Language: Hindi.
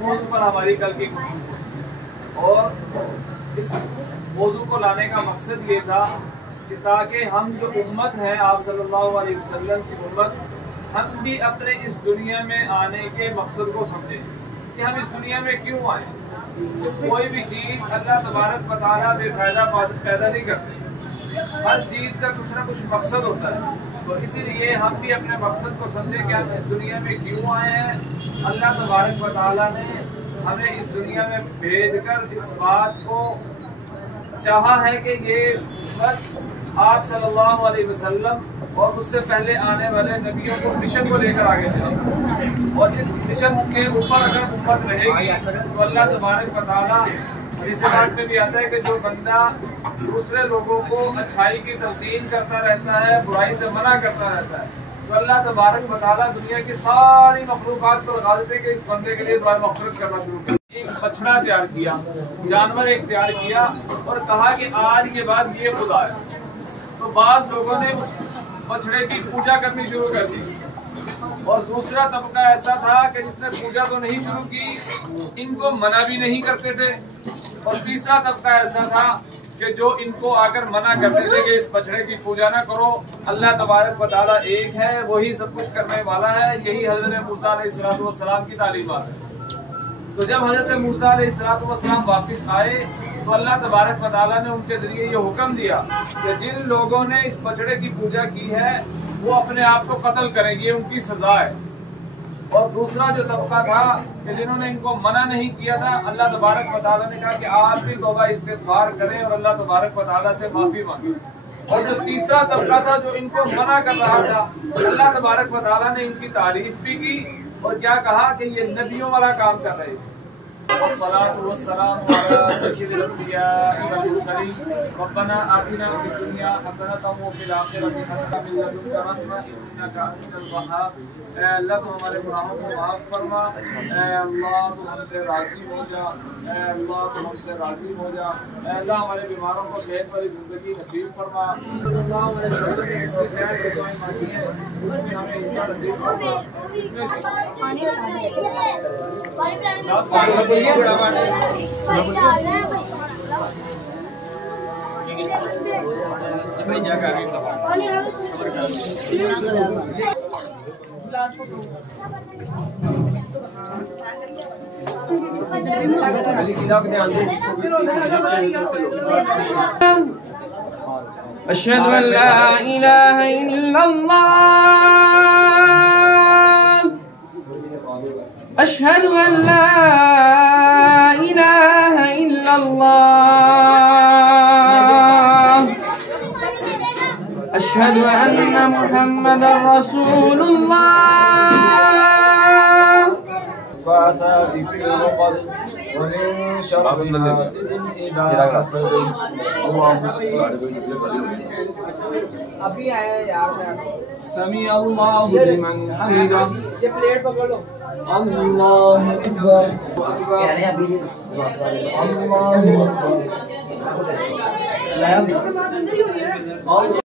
मौजू पर हमारी कल की गुफ्तगू। और इस मौजू को लाने का मकसद ये था कि ताकि हम जो उम्मत है आप सल्लल्लाहु अलैहि वसल्लम की उम्मत, हम भी अपने इस दुनिया में आने के मकसद को समझें कि हम इस दुनिया में क्यों आए। तो कोई भी चीज़ अल्लाह तबारक व तआला बेफायदा पैदा नहीं करते, हर चीज़ का कुछ ना कुछ मकसद होता है। तो इसीलिए हम भी अपने मकसद को समझें कि हम इस दुनिया में क्यों आए हैं। अल्लाह तबारक व तआला ने हमें इस दुनिया में भेजकर इस बात को चाहा है कि ये उम्मत आप सल्लल्लाहु अलैहि वसल्लम और उससे पहले आने वाले नबियों को मिशन को लेकर आगे चले। और इस मिशन के ऊपर अगर उम्मत रहेगी तो अल्लाह तबारक व तआला, इस बात में भी आता है कि जो बंदा दूसरे लोगों को अच्छाई की तलकीन करता रहता है, बुराई से मना करता रहता है, तो अल्लाह तबारक व तआला दुनिया की सारी मखलूक़ात को लगा देते कि इस बंदे के लिए दुआ मग़फ़िरत करना शुरू कर। एक बछड़ा तैयार किया, जानवर एक तैयार किया और कहा कि आज के बाद ये खुदा है। तो बाद लोगों ने उस बछड़े की पूजा करनी शुरू कर दी। और दूसरा तबका ऐसा था कि जिसने पूजा तो नहीं शुरू की, इनको मना भी नहीं करते थे। और तीसरा तबका ऐसा था कि जो इनको आकर मना करते थे कि इस बछड़े की पूजा ना करो, अल्लाह तबारक व तआला एक है, वही सब कुछ करने वाला है। यही हज़रत मूसा अलैहिस्सलाम की तालीमात है। तो जब हज़रत मूसा अलैहिस्सलाम वापस आए तो अल्लाह तबारक व तआला ने उनके ज़रिए ये हुक्म दिया कि जिन लोगों ने इस बछड़े की पूजा की है वो अपने आप को कत्ल करेंगे, ये उनकी सज़ा है। और दूसरा जो तबका था कि जिन्होंने इनको मना नहीं किया था, अल्लाह तबारक व तआला ने कहा कि आप भी तौबा इस्तिग़फ़ार करें और अल्लाह तबारक व तआला से माफ़ी मांगे। और जो तीसरा तबका था जो इनको मना कर रहा था, अल्लाह तबारक व तआला ने इनकी तारीफ भी की और क्या कहा कि ये नबियों वाला काम कर रहे थे। वस्सलातु वस्सलामु अला सय्यिदिल अंबिया'i वल मुरसलीन रब्बना आतिना फिद दुनिया हसनतन व फिल आखिरति हसनतन व क़िना अज़ाबन्नार इन्नका अंतल वहाब। ऐ अल्लाह तू हमारे गुनाहों को माफ़ फरमा, ऐ अल्लाह तू हमसे राज़ी हो जा, ऐ अल्लाह तू हमसे राज़ी हो जा। ऐ अल्लाह हमारे बीमारों को सेहत वाली ज़िंदगी नसीब फरमा। सल्लल्लाहु अलैहि वसल्लम की खैर की दुआएं मांगी हैं, उसमें हमें हिस्सा नसीब फरमा। अशहदु अन ला इलाहा इल्लल्लाह, अशहदु अन ला इलाहा इल्लल्लाह, अशहदु अन्ना मुहम्मदर रसूलुल्लाह। अभी आया यार, समी अल्लाहु लिमन हमिदा। ये प्लेट पकड़ लो। अल्लाहु अकबर। अल्लाहु अकबर।